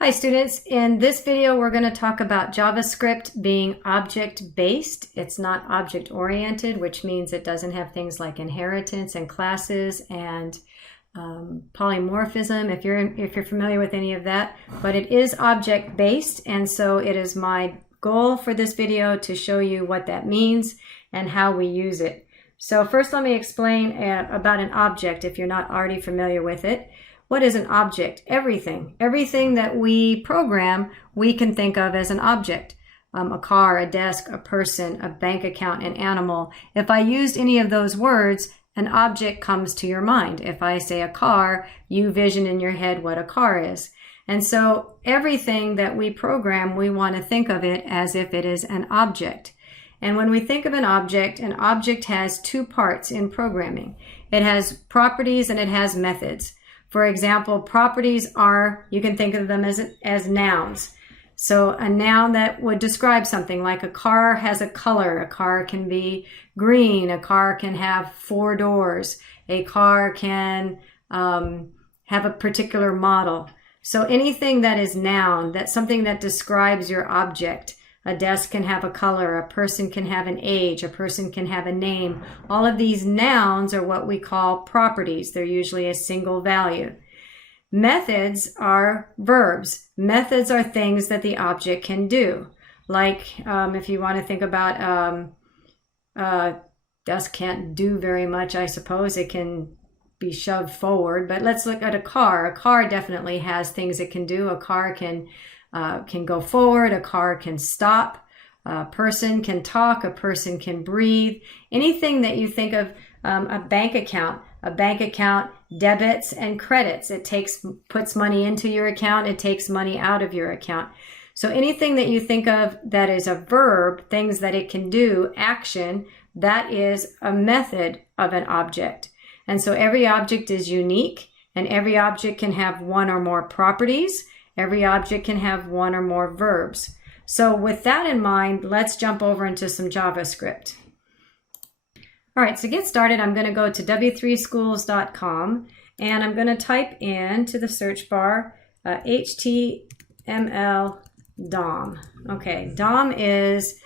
Hi students, in this video we're going to talk about JavaScript being object-based. It's not object-oriented, which means it doesn't have things like inheritance and classes and polymorphism, if you're familiar with any of that. But it is object-based, and so it is my goal for this video to show you what that means and how we use it. So first let me explain about an object if you're not already familiar with it. What is an object? Everything. Everything that we program, we can think of as an object. A car, a desk, a person, a bank account, an animal. If I used any of those words, an object comes to your mind. If I say a car, you vision in your head what a car is. And so everything that we program, we want to think of it as if it is an object. And when we think of an object has two parts in programming. It has properties and it has methods. For example, properties are, you can think of them as nouns. So a noun that would describe something like a car has a color. A car can be green. A car can have 4 doors. A car can have a particular model. So anything that is noun, that's something that describes your object. A desk can have a color, a person can have an age, a person can have a name. All of these nouns are what we call properties. They're usually a single value. Methods are verbs. Methods are things that the object can do. Like if you want to think about desk can't do very much, I suppose. It can be shoved forward. But let's look at a car. A car definitely has things it can do. A car can go forward, a car can stop, a person can talk, a person can breathe. Anything that you think of, a bank account debits and credits. It puts money into your account, it takes money out of your account. So anything that you think of that is a verb, things that it can do, action, that is a method of an object. And so every object is unique, and every object can have one or more properties. Every object can have one or more verbs. So with that in mind, let's jump over into some JavaScript. All right, so to get started, I'm going to go to w3schools.com and I'm going to type into the search bar HTML DOM. Okay, DOM is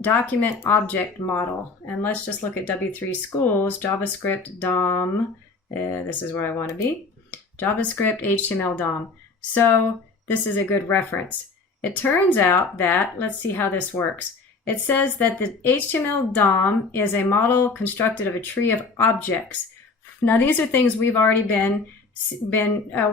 Document Object Model. And let's just look at W3 Schools, JavaScript DOM. This is where I want to be. JavaScript HTML DOM. So this is a good reference. It turns out that, let's see how this works. It says that the HTML DOM is a model constructed of a tree of objects. Now these are things we've already been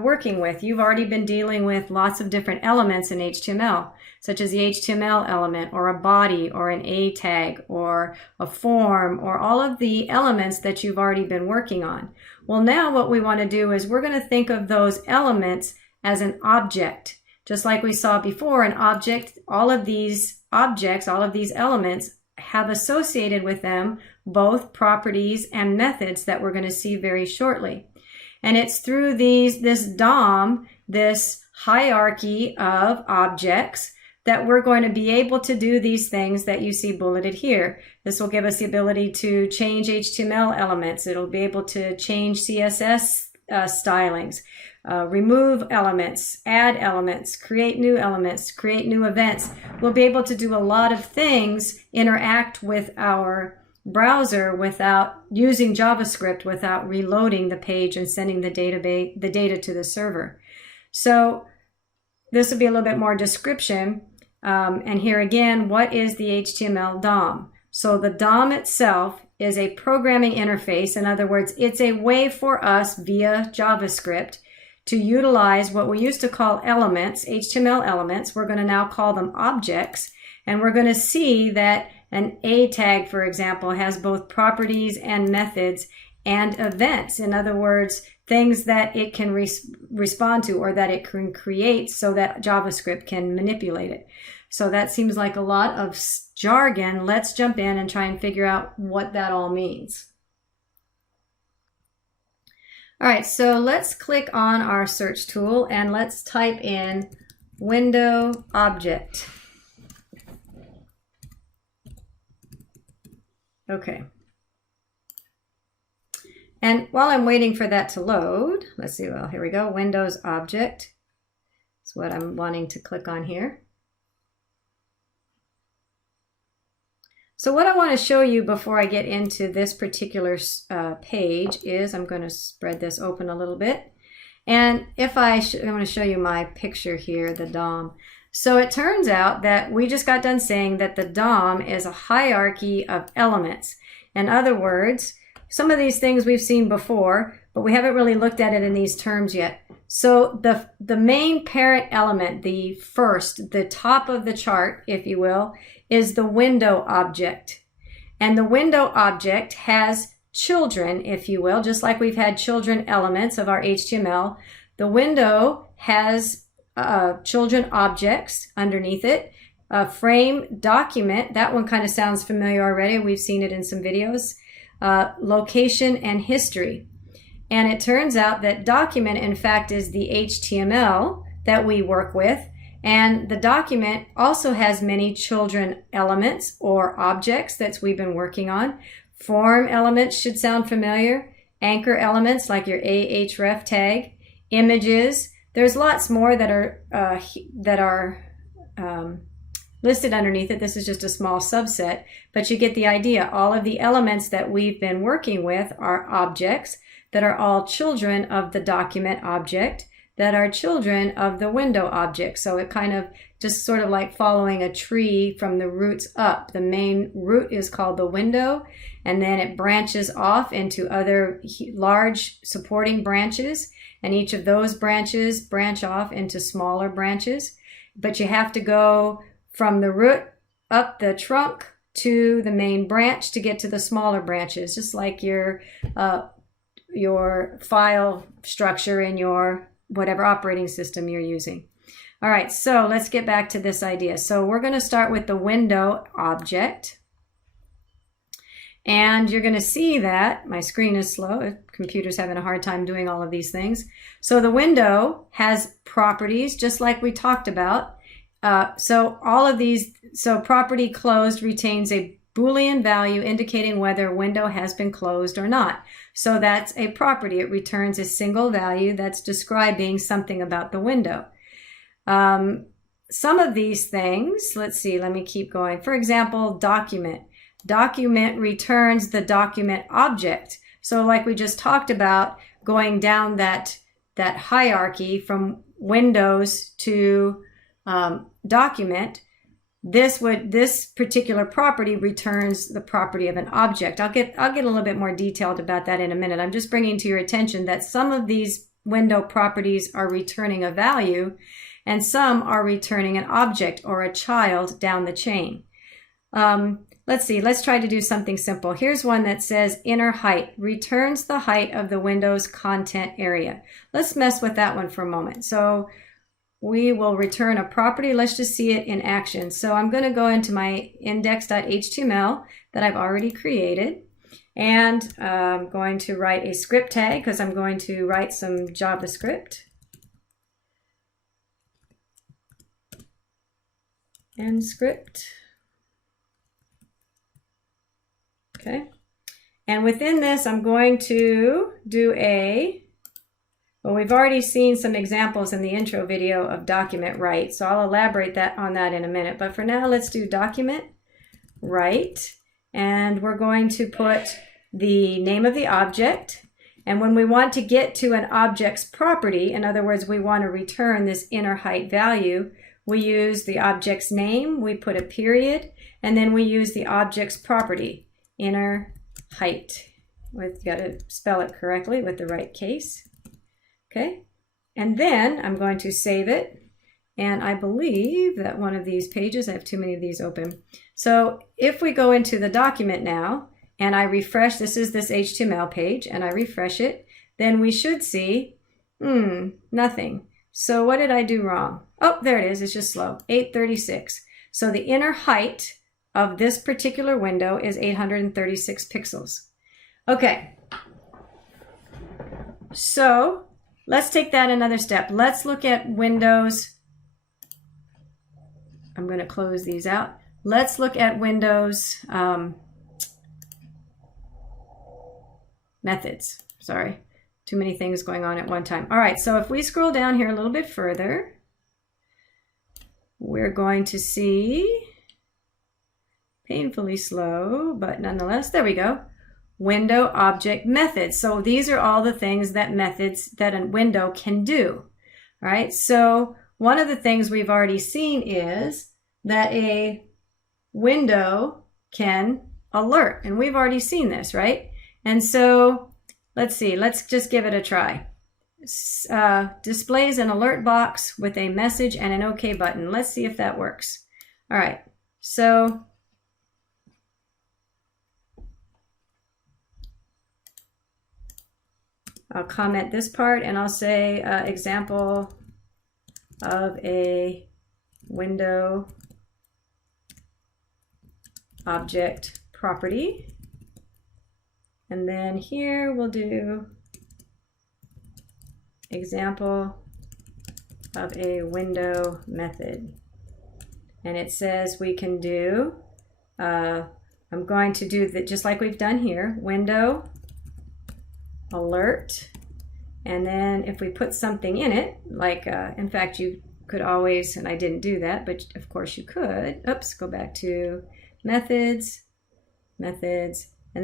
working with. You've already been dealing with lots of different elements in HTML, such as the HTML element or a body or an A tag or a form or all of the elements that you've already been working on. Well, now what we want to do is we're going to think of those elements as an object. Just like we saw before, an object, all of these objects, all of these elements have associated with them both properties and methods that we're going to see very shortly. And it's through this DOM, this hierarchy of objects, that we're going to be able to do these things that you see bulleted here. This will give us the ability to change HTML elements. It'll be able to change CSS stylings, remove elements, add elements, create new elements, create new events. We'll be able to do a lot of things, interact with our browser without using JavaScript, without reloading the page and sending the data to the server. So this will be a little bit more description. And here again, what is the HTML DOM? So the DOM itself is a programming interface. In other words, it's a way for us via JavaScript to utilize what we used to call elements, HTML elements. We're going to now call them objects. And we're going to see that an A tag, for example, has both properties and methods and events. In other words, things that it can respond to or that it can create so that JavaScript can manipulate it. So that seems like a lot of jargon. Let's jump in and try and figure out what that all means. All right, so let's click on our search tool and let's type in window object. Okay. And while I'm waiting for that to load, let's see, well, here we go, Windows object. That's what I'm wanting to click on here. So what I want to show you before I get into this particular page is, I'm going to spread this open a little bit. And if I'm going to show you my picture here, the DOM. So it turns out that we just got done saying that the DOM is a hierarchy of elements. In other words, some of these things we've seen before, but we haven't really looked at it in these terms yet. So the main parent element, the top of the chart, if you will, is the window object. And the window object has children, if you will, just like we've had children elements of our HTML. The window has children objects underneath it. Frame document, that one kind of sounds familiar already. We've seen it in some videos. Location and history. And it turns out that document, in fact, is the HTML that we work with. And the document also has many children elements or objects that we've been working on. Form elements should sound familiar. Anchor elements like your ahref tag. Images. There's lots more that are listed underneath it. This is just a small subset, but you get the idea. All of the elements that we've been working with are objects that are all children of the document object, that are children of the window object. So it kind of just sort of like following a tree from the roots up. The main root is called the window, and then it branches off into other large supporting branches, and each of those branches branch off into smaller branches. But you have to go from the root up the trunk to the main branch to get to the smaller branches, just like your file structure in your whatever operating system you're using. All right, so let's get back to this idea. So we're going to start with the window object. And you're going to see that my screen is slow. Computer's having a hard time doing all of these things. So the window has properties, just like we talked about. So property closed retains a Boolean value indicating whether a window has been closed or not. So that's a property. It returns a single value that's describing something about the window. Some of these things, let's see, let me keep going. For example, document. Document returns the document object. So like we just talked about, going down that hierarchy from windows to document, this particular property returns the property of an object. I'll get a little bit more detailed about that in a minute. I'm just bringing to your attention that some of these window properties are returning a value, and some are returning an object or a child down the chain. Let's see, let's try to do something simple. Here's one that says inner height, returns the height of the Windows content area. Let's mess with that one for a moment. So we will return a property. Let's just see it in action. So I'm going to go into my index.html that I've already created. And I'm going to write a script tag because I'm going to write some JavaScript. And script. Okay. And within this, I'm going to do well, we've already seen some examples in the intro video of document write, so I'll elaborate on that in a minute. But for now, let's do document write, and we're going to put the name of the object. And when we want to get to an object's property, in other words, we want to return this inner height value, we use the object's name, we put a period, and then we use the object's property, inner height. We've got to spell it correctly with the right case. Okay, and then I'm going to save it, and I believe that one of these pages, I have too many of these open. So if we go into the document now, and I refresh, this is this HTML page, and I refresh it, then we should see, nothing. So what did I do wrong? Oh, there it is, it's just slow, 836. So the inner height of this particular window is 836 pixels. Okay, so let's take that another step. Let's look at Windows. I'm going to close these out. Let's look at Windows methods. Sorry, too many things going on at one time. All right, so if we scroll down here a little bit further, we're going to see, painfully slow, but nonetheless, there we go, window object methods. So these are all the things that methods that a window can do, right? So one of the things we've already seen is that a window can alert, and we've already seen this, right? And so let's see, let's just give it a try. Displays an alert box with a message and an OK button. Let's see if that works. All right, so I'll comment this part and I'll say example of a window object property. And then here we'll do example of a window method. And it says we can do, I'm going to do that just like we've done here, window alert. And then if we put something in it, like, in fact, you could always, and I didn't do that, but of course you could, oops, go back to methods, and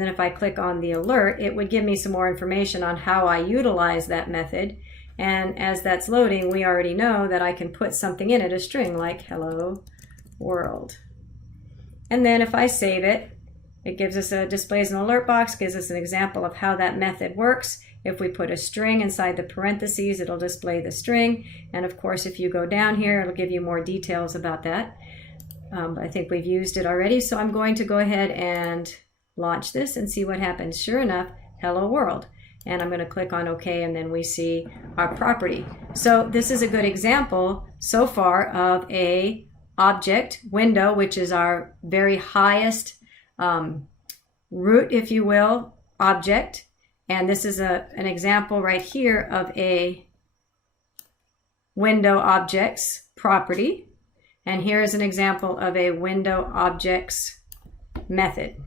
then if I click on the alert, it would give me some more information on how I utilize that method. And as that's loading, we already know that I can put something in it, a string like hello world. And then if I save it, it gives us displays an alert box, gives us an example of how that method works. If we put a string inside the parentheses, it'll display the string. And of course, if you go down here, it'll give you more details about that. I think we've used it already, so I'm going to go ahead and launch this and see what happens. Sure enough, hello world. And I'm going to click on OK, and then we see our property. So this is a good example so far of a object window, which is our very highest root, if you will, object. And this is an example right here of a window objects property. And here is an example of a window objects method.